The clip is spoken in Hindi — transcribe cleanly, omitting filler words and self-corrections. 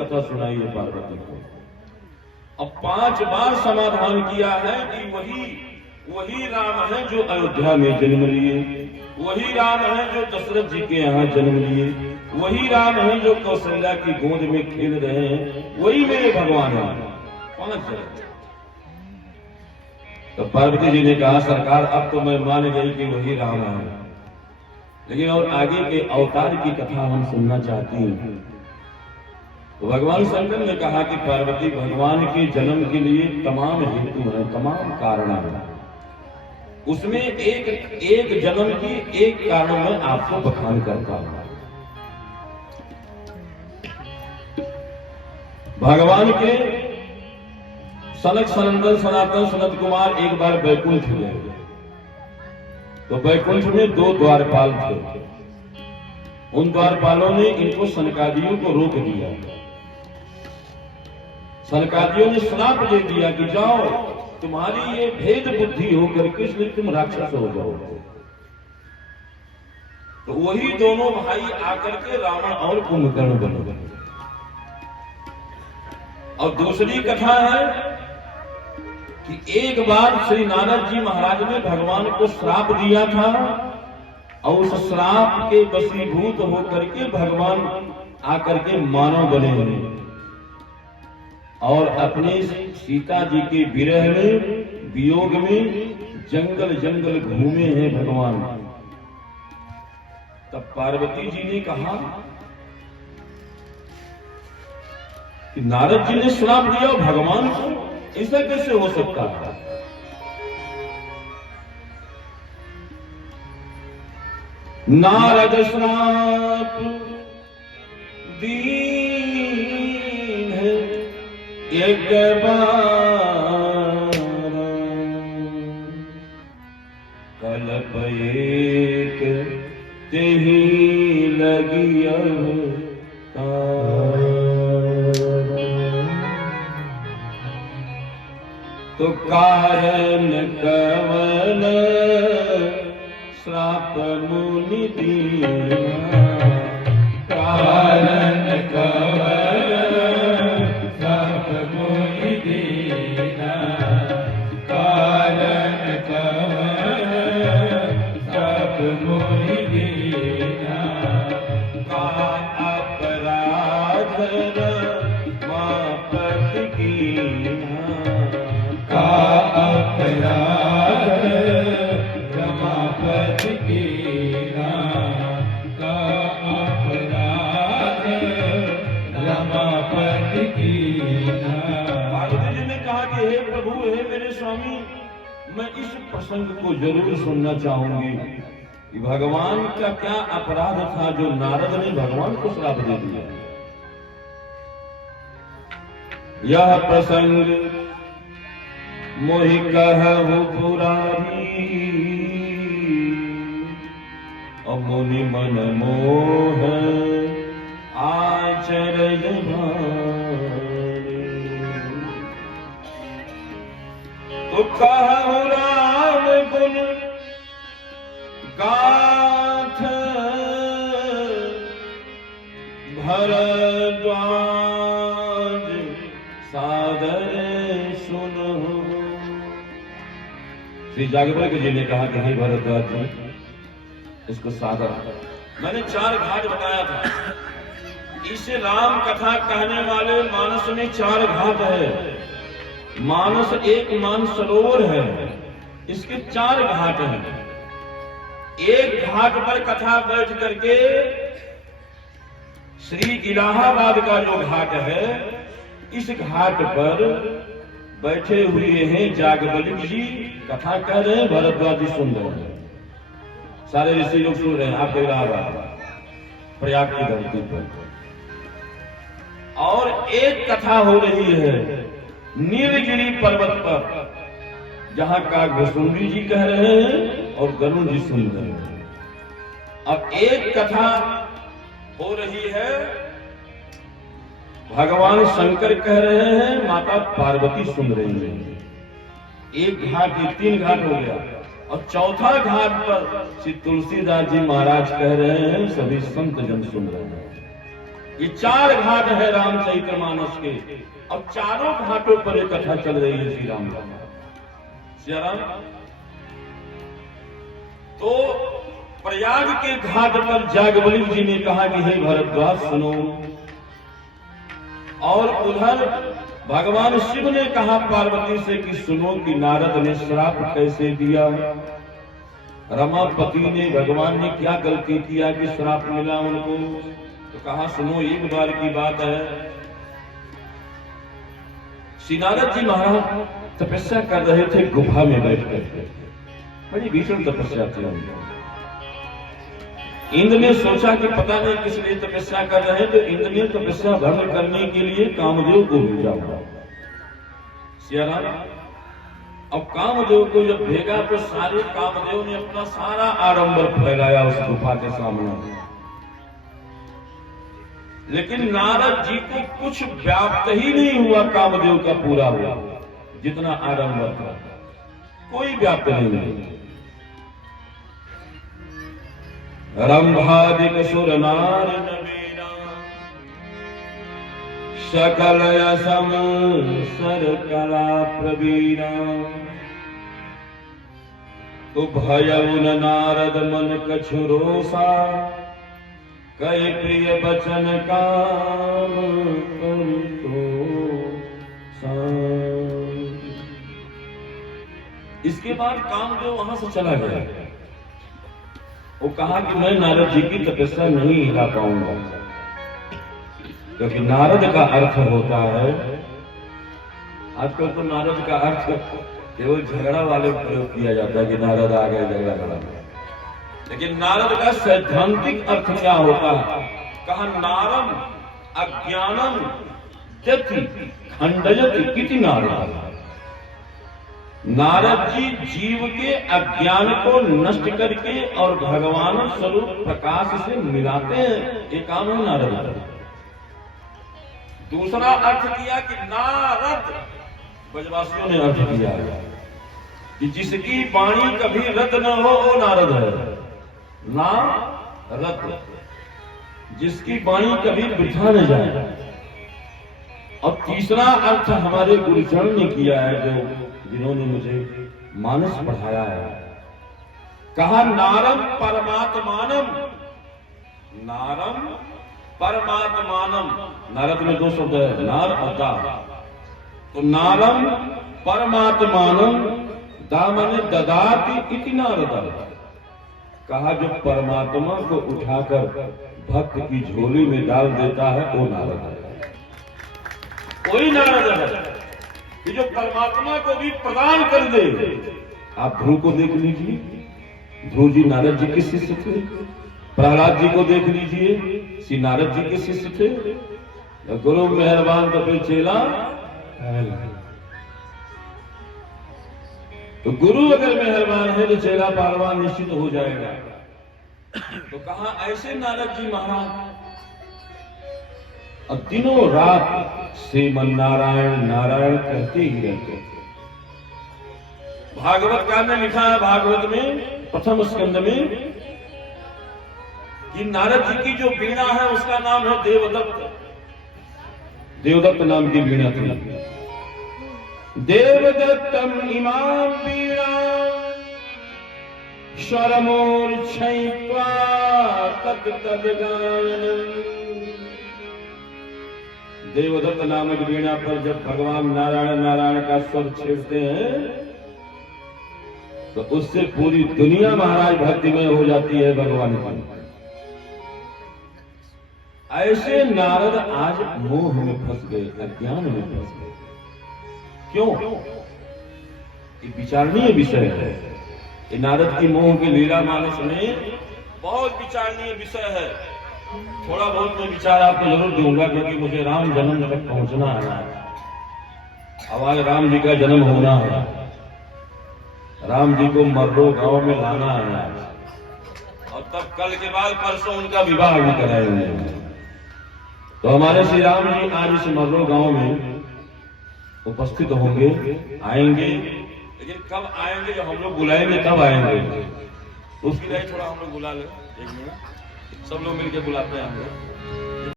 कथा सुनाई है पार्वती को। अब 5 बार समाधान किया है कि वही राम है जो अयोध्या में जन्म लिए, वही राम है जो दशरथ जी के यहाँ जन्म लिए, वही राम है जो कौशल्या की गोद में खेल रहे हैं, वही मेरे भगवान है। 5 जगह। तो पार्वती जी ने कहा सरकार अब तो मैं मान गई कि वही राम है, लेकिन और आगे के अवतार की कथा हम सुनना चाहती हैं। तो भगवान शंकर ने कहा कि पार्वती भगवान के जन्म के लिए तमाम हेतु हैं, तमाम कारण हैं, उसमें एक जन्म की एक कारण मैं आपको बखान करता हूं। भगवान के सनक सनंदन सनातन सनत कुमार एक बार बैकुंठ गए। तो बैकुंठ में 2 द्वारपाल थे। उन द्वारपालों ने इनको सनकादियों को रोक दिया। सनकादियों ने श्राप दे दिया कि जाओ, तुम्हारी ये भेद बुद्धि होकर के इसलिए तुम राक्षस हो जाओगे। तो वही दोनों भाई आकर के रावण और कुंभकर्ण बने। और दूसरी कथा है कि एक बार श्री नारद जी महाराज ने भगवान को श्राप दिया था और उस श्राप के वशीभूत होकर के भगवान आकर के मानव बने हैं और अपने सीता जी के विरह में वियोग में जंगल जंगल घूमे हैं भगवान। तब पार्वती जी ने कहा कि नारद जी ने श्राप दिया भगवान को, ऐसा कैसे हो सकता है? नारद श्राप दीन है एक बार, कल्प एक तेहि लगी अवतार। तो कारण कवन श्राप मुनि दीना, कारण कवन श्राप मुनि दीना, कारण कवन श्राप मुनि दीना। का अपराध मापत कीना, का अपराध रमापत कीना, का अपराध रमापत कीना। पार्वती जी ने कहा कि हे प्रभु, हे मेरे स्वामी, मैं इस प्रसंग को जरूर सुनना चाहूंगी कि भगवान का क्या अपराध था जो नारद ने भगवान को श्राप दे दिया। यह प्रसंग मोहि कहु पुरारी, मुनि मन मोह आचरज भारी। तो कहु राम गुण गाथ भरद्वाज सादर सुनहु। श्री जागृत जी ने कहा कि हे भरद्वाज जी, इसको सादर। मैंने 4 घाट बताया था। इस राम कथा कहने वाले मानस में 4 घाट है। मानस एक मानसरोवर है, इसके 4 घाट हैं। एक घाट पर कथा बैठ करके श्री इलाहाबाद का जो घाट है, इस घाट पर बैठे हुए हैं जागबलिक जी, कथा कह रहे हैं, भरद्वाज जी सुन रहे हैं, सारे ऋषि लोग सुन रहे हैं। आप इलाहाबाद प्रयाग की धरती पर। और एक कथा हो रही है नीलगिरी पर्वत पर, जहां काकभुसुंडी जी कह रहे हैं और गरुड़ जी सुन रहे हैं। अब एक कथा हो रही है, भगवान शंकर कह रहे हैं, माता पार्वती सुन रही है। एक घाट, 3 घाट हो गया। और चौथा घाट पर श्री तुलसीदास जी महाराज कह रहे हैं, सभी संत जन सुन रहे हैं। ये 4 घाट है रामचरितमानस के, और चारों घाटों पर एक कथा चल रही है श्री राम का। श्री राम तो प्रयाग के घाट पर जागबली जी ने कहा कि हे भरद्वाज सुनो, और उधर भगवान शिव ने कहा पार्वती से कि सुनो कि नारद ने श्राप कैसे दिया। रमापति ने, भगवान ने क्या गलती किया कि श्राप मिला उनको। तो कहा सुनो, एक बार की बात है, श्री नारद जी महाराज तपस्या कर रहे थे गुफा में बैठकर, बड़ी भीषण तपस्या थी उनकी। इंद्र ने सोचा कि पता नहीं किस लिए तपस्या कर रहे हैं, तो इंद्र ने तपस्या भंग करने के लिए कामदेव को भेजा हुआ। सियाराम, अब कामदेव को जब भेजा तो सारे कामदेव ने अपना सारा आडंबर फैलाया उस गुफा के सामने, लेकिन नारद जी को कुछ व्याप्त ही नहीं हुआ कामदेव का पूरा हुआ, जितना आडंबर था कोई व्याप्त नहीं हुआ। रंभादिक सुर नार नवीना सकल असम सर कला प्रवीणा, तो भयउन नारद मन कछु रोषा, कई प्रिय बचन काम करितो सान। इसके बाद कामदेव वहां से चला गया। वो कहा कि मैं नारद जी की तपस्या नहीं हिला पाऊंगा, क्योंकि नारद का अर्थ होता है, आजकल तो नारद का अर्थ केवल झगड़ा वाले प्रयोग किया जाता है कि नारद आ गए झगड़ा करा, लेकिन नारद का सैद्धांतिक अर्थ क्या होता है। कहा नारम अज्ञानम जति खंडयति इति नारद। नारद जी जीव के अज्ञान को नष्ट करके और भगवान स्वरूप प्रकाश से मिलाते हैं, ये काम है नारद। दूसरा अर्थ किया कि नारद, ब्रजवासियों ने अर्थ किया कि जिसकी वाणी कभी रद्द न हो वो नारद है। नारद, जिसकी वाणी कभी वृथा न जाए। और तीसरा अर्थ हमारे गुरुजन ने किया है, जो जिन्होंने मुझे मानस पढ़ाया है। कहा नारम परमात्मानम, नारम परमात्मानम। नारद में 2 शब्द है, नार और दा। तो नारम परमात्मानम, दामने ददाति इति नारद। कहा जो परमात्मा को उठाकर भक्त की झोली में डाल देता है वो नारद है। कोई नारद है कि जो परमात्मा को भी प्रदान कर दे। आप ध्रुव को देख लीजिए, ध्रुव जी नारद जी के शिष्य थे। प्रहलाद जी को देख लीजिए, श्री नारद जी के शिष्य थे। गुरु मेहरबान तो फिर चेला, तो गुरु अगर मेहरबान है तो चेला पारवान निश्चित हो जाएगा। तो कहा ऐसे नारद जी महाराज और दिनों रात श्रीमन नारायण नारायण कहते ही रहते। भागवत काल में लिखा है, भागवत में प्रथम स्कंद में, कि नारद जी की जो वीणा है उसका नाम है देवदत्त। देवदत्त नाम की वीणा थी। देवदत्तम इमाम वीणा स्वरमूर्छयित्वा तत् तद्गायनम्। देवदत्त नामक वीणा पर जब भगवान नारायण नारायण का स्वर छेड़ते हैं तो उससे पूरी दुनिया महाराज भक्तिमय हो जाती है भगवान की। ऐसे नारद आज मोह में फंस गए, अज्ञान में फंस गए। क्यों? ये विचारणीय विषय है। ये नारद की मोह की लीला मानस में बहुत विचारणीय विषय है। थोड़ा बहुत मैं विचार आपको जरूर दूंगा, क्योंकि मुझे राम जन्म तक पहुंचना है। अब आज राम जी का जन्म होना है, राम जी को मर्रो गांव में लाना है, और तब कल के बाद परसों उनका विवाह भी कराएंगे। तो हमारे श्री राम जी आज इस मर्रो गांव में उपस्थित होंगे, आएंगे। लेकिन कब आएंगे? जब हम लोग बुलाएंगे तब आएंगे। तो उसके लिए थोड़ा हम लोग बुला ले, 1 मिनट, सब लोग मिलकर बुलाते हैं हम लोग।